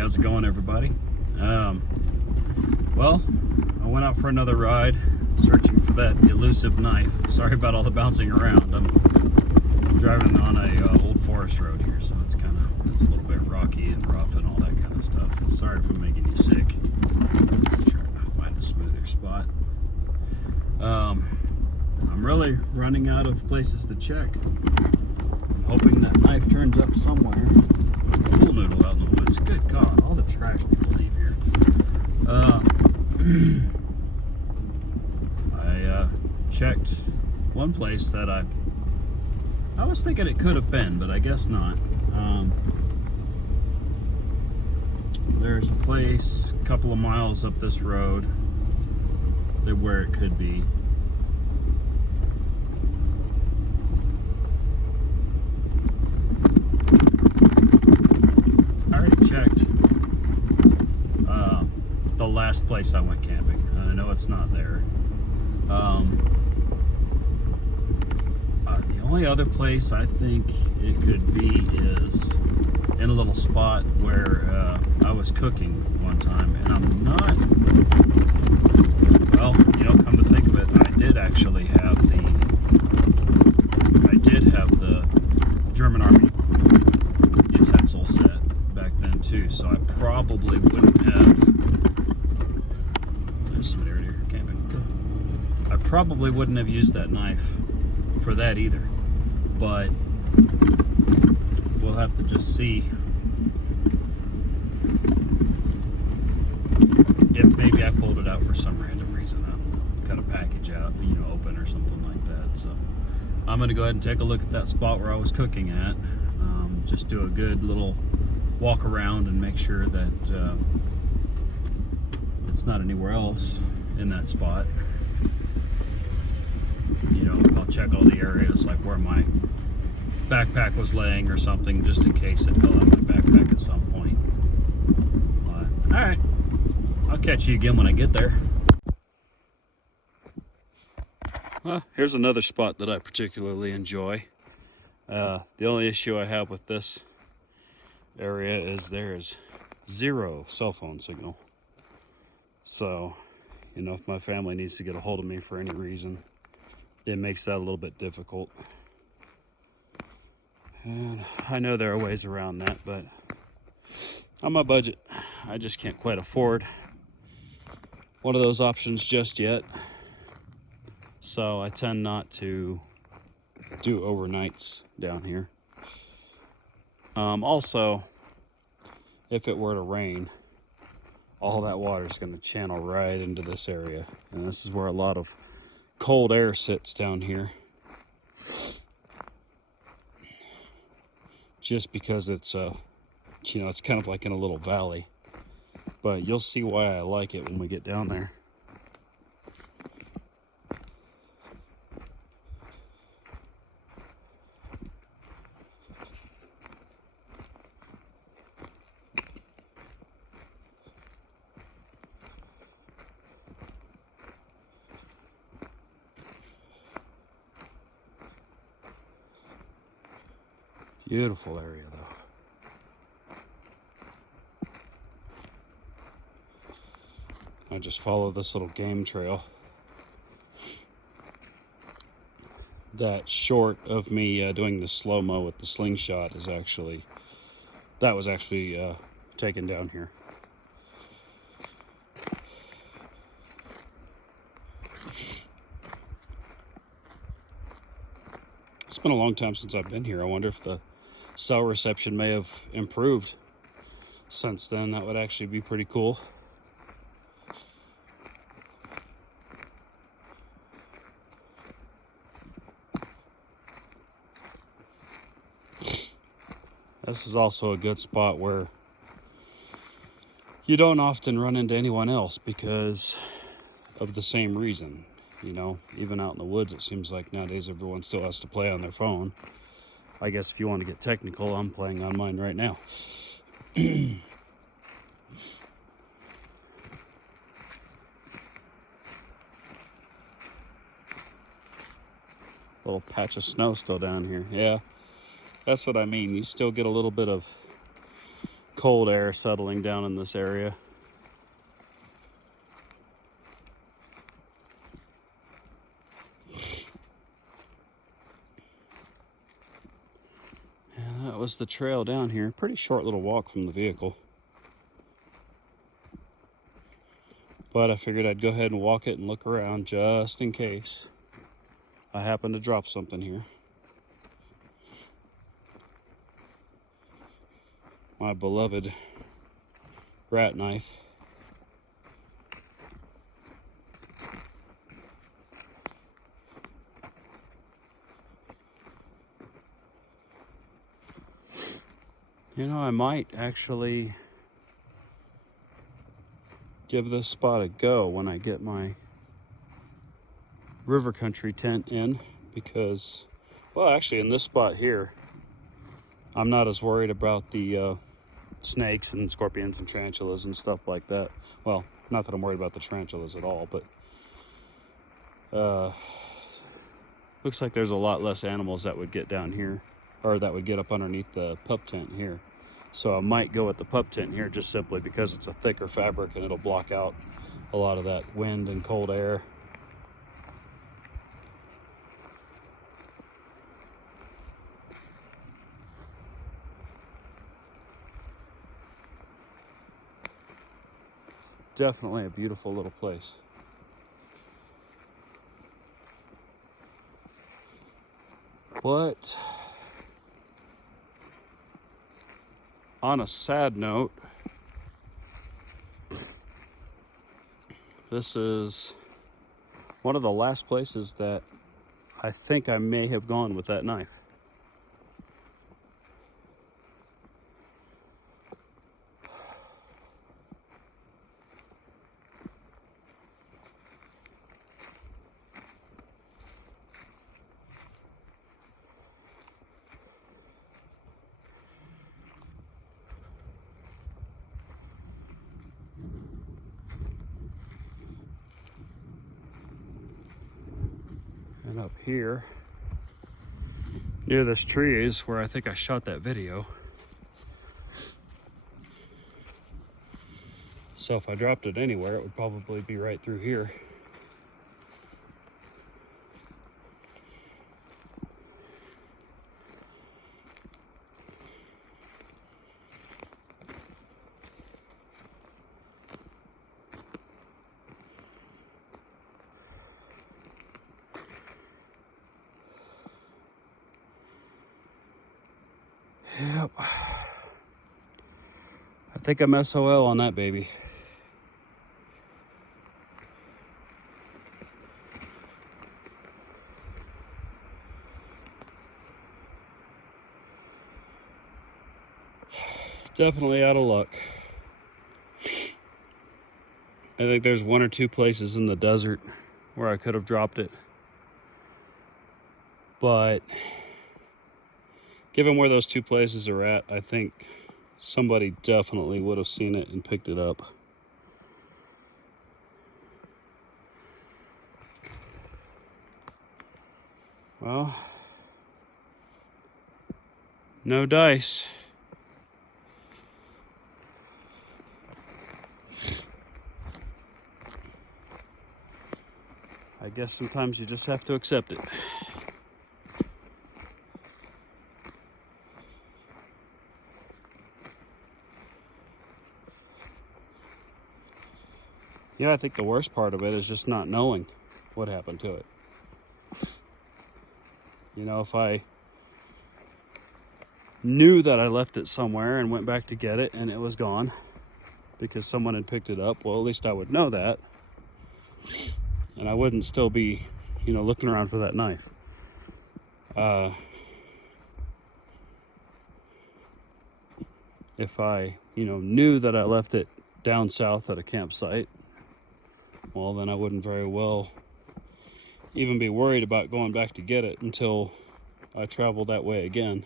how's it going, everybody? Well, I went out for another ride, searching for that elusive knife. Sorry about all the bouncing around. I'm driving on a old forest road here, so it's a little bit rocky and rough and all that kind of stuff. Sorry if I'm making you sick. I'm trying to find a smoother spot. I'm really running out of places to check. I'm hoping that knife turns up somewhere. Pool noodle out in the woods. Good God, all the trash people leave here. I checked one place that I was thinking it could have been, but I guess not. There's a place a couple of miles up this road where it could be. I already checked the last place I went camping, and I know it's not there. The only other place I think it could be is in a little spot where I was cooking one time, and I'm not, well, come to think of it, I did have the German Army utensil set back then too, so I probably wouldn't have, there's some area here camping. I probably wouldn't have used that knife for that either, but we'll have to just see if maybe I pulled it out for some random reason. I'll cut a package out, open or something like that. So I'm going to go ahead and take a look at that spot where I was cooking at. Just do a good little walk around and make sure that it's not anywhere else in that spot. I'll check all the areas like where my backpack was laying or something, just in case it fell out of my backpack at some point. But, all right, I'll catch you again when I get there. Well, here's another spot that I particularly enjoy. The only issue I have with this area is there's zero cell phone signal. So, if my family needs to get a hold of me for any reason, it makes that a little bit difficult. And I know there are ways around that, but on my budget, I just can't quite afford one of those options just yet. So I tend not to do overnights down here. Also, if it were to rain, all that water is going to channel right into this area. And this is where a lot of cold air sits down here. Just because it's it's kind of like in a little valley. But you'll see why I like it when we get down there. Beautiful area though. I just follow this little game trail. That short of me doing the slow-mo with the slingshot is actually, that was actually taken down here. It's been a long time since I've been here. I wonder if the cell reception may have improved since then. That would actually be pretty cool. This is also a good spot where you don't often run into anyone else because of the same reason. Even out in the woods, it seems like nowadays everyone still has to play on their phone. I guess if you want to get technical, I'm playing on mine right now. Little patch of snow still down here. Yeah, that's what I mean. You still get a little bit of cold air settling down in this area. And that was the trail down here. Pretty short little walk from the vehicle. But I figured I'd go ahead and walk it and look around just in case I happen to drop something here. My beloved rat knife. You know, I might actually give this spot a go when I get my river country tent in, because, well, actually in this spot here, I'm not as worried about the snakes and scorpions and tarantulas and stuff like that. Well, not that I'm worried about the tarantulas at all, but looks like there's a lot less animals that would get down here, or that would get up underneath the pup tent here. So I might go with the pup tent here just simply because it's a thicker fabric and it'll block out a lot of that wind and cold air. Definitely a beautiful little place. But on a sad note, this is one of the last places that I think I may have gone with that knife. And up here, near this tree is where I think I shot that video. So if I dropped it anywhere, it would probably be right through here. Yep. I think I'm SOL on that baby. Definitely out of luck. I think there's one or two places in the desert where I could have dropped it. But given where those two places are at, I think somebody definitely would have seen it and picked it up. Well, no dice. I guess sometimes you just have to accept it. Yeah, I think the worst part of it is just not knowing what happened to it. You know, if I knew that I left it somewhere and went back to get it and it was gone because someone had picked it up, well, at least I would know that. And I wouldn't still be, you know, looking around for that knife. If I, you know, knew that I left it down south at a campsite, well, then I wouldn't very well even be worried about going back to get it until I traveled that way again.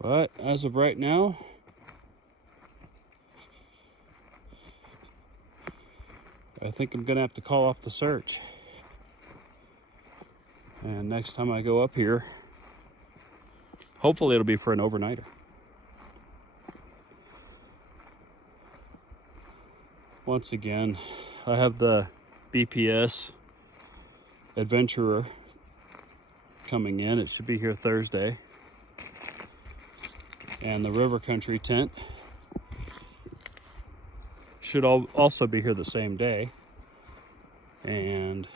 But as of right now, I think I'm gonna have to call off the search. And next time I go up here, hopefully it'll be for an overnighter. Once again, I have the BPS Adventurer coming in. It should be here Thursday. And the River Country tent should also be here the same day. And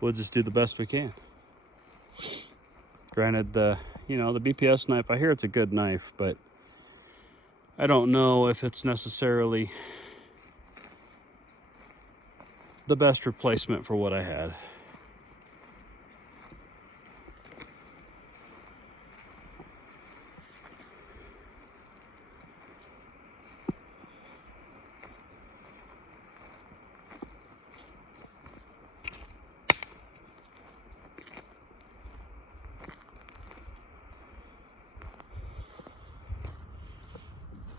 we'll just do the best we can. Granted, the BPS knife, I hear it's a good knife, but I don't know if it's necessarily the best replacement for what I had.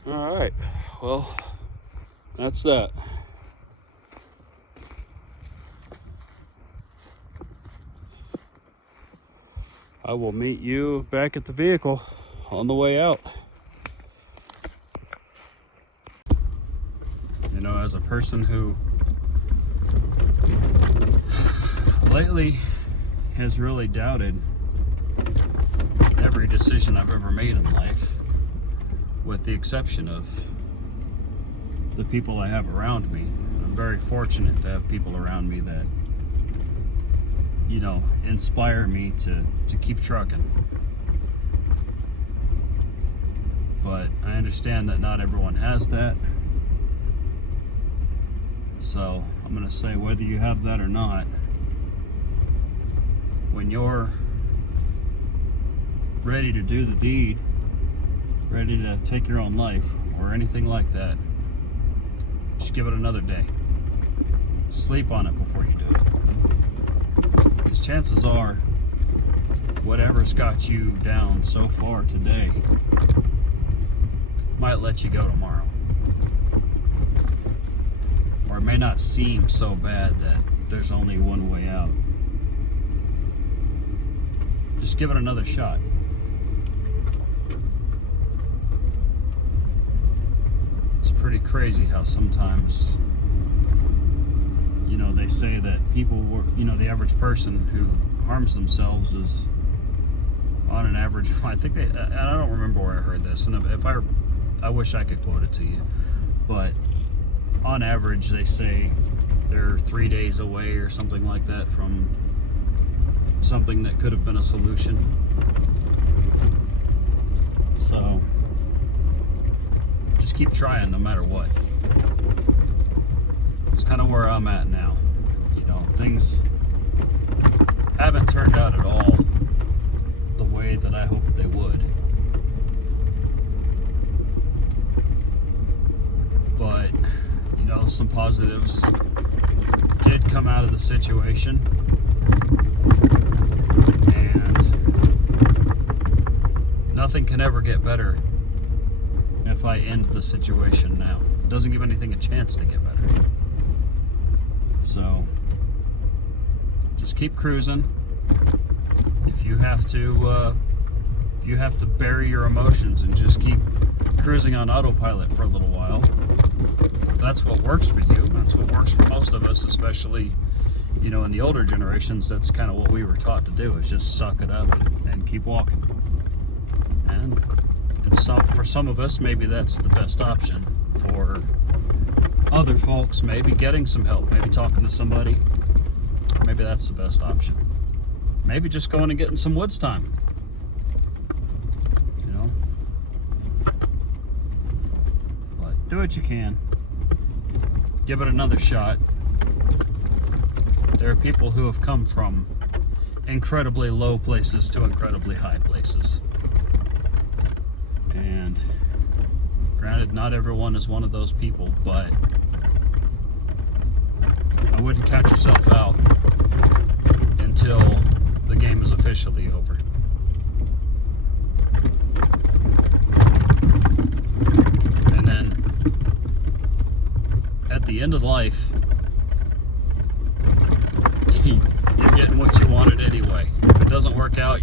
All right, well, that's that. I will meet you back at the vehicle on the way out. You know, as a person who lately has really doubted every decision I've ever made in life, with the exception of the people I have around me. I'm very fortunate to have people around me that, you know, inspire me to keep trucking. But I understand that not everyone has that. So I'm gonna say, whether you have that or not, when you're ready to do the deed, ready to take your own life or anything like that, just give it another day. Sleep on it before you do it. Because chances are, whatever's got you down so far today might let you go tomorrow. Or it may not seem so bad that there's only one way out. Just give it another shot. It's pretty crazy how sometimes, you know, they say that people were, you know, the average person who harms themselves is on an average, I think they, I don't remember where I heard this, and if I wish I could quote it to you, but on average they say they're 3 days away or something like that from something that could have been a solution. So just keep trying no matter what. It's kind of where I'm at now. You know, things haven't turned out at all the way that I hoped they would. But, you know, some positives did come out of the situation. And nothing can ever get better if I end the situation now. It doesn't give anything a chance to get better. So just keep cruising. If you have to bury your emotions and just keep cruising on autopilot for a little while, if that's what works for you, that's what works for most of us, especially, you know, in the older generations. That's kind of what we were taught to do, is just suck it up and keep walking. And for some of us, maybe that's the best option. For other folks, maybe getting some help, maybe talking to somebody, maybe that's the best option. Maybe just going and getting some woods time, you know. But do what you can. Give it another shot. There are people who have come from incredibly low places to incredibly high places. And granted, not everyone is one of those people, but I wouldn't count yourself out until the game is officially over. And then at the the end of life, you're getting what you wanted anyway. If it doesn't work out,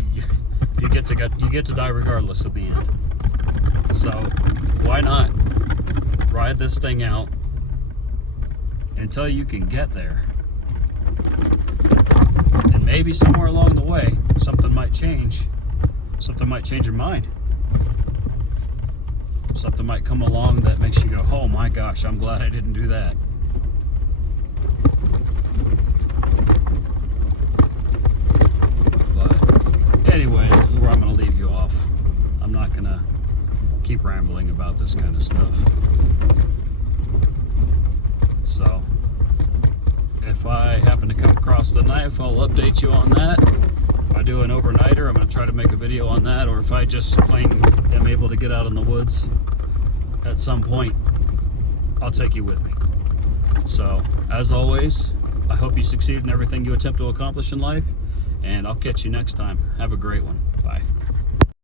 you get to die regardless at the end. So why not ride this thing out until you can get there? And maybe somewhere along the way, something might change. Something might change your mind. Something might come along that makes you go, oh my gosh, I'm glad I didn't do that. But anyway, this is where I'm going to leave you off. I'm not going to keep rambling about this kind of stuff. So, if I happen to come across the knife, I'll update you on that. If I do an overnighter, I'm going to try to make a video on that, or if I just plain am able to get out in the woods at some point, I'll take you with me. So, as always, I hope you succeed in everything you attempt to accomplish in life, and I'll catch you next time. Have a great one. Bye.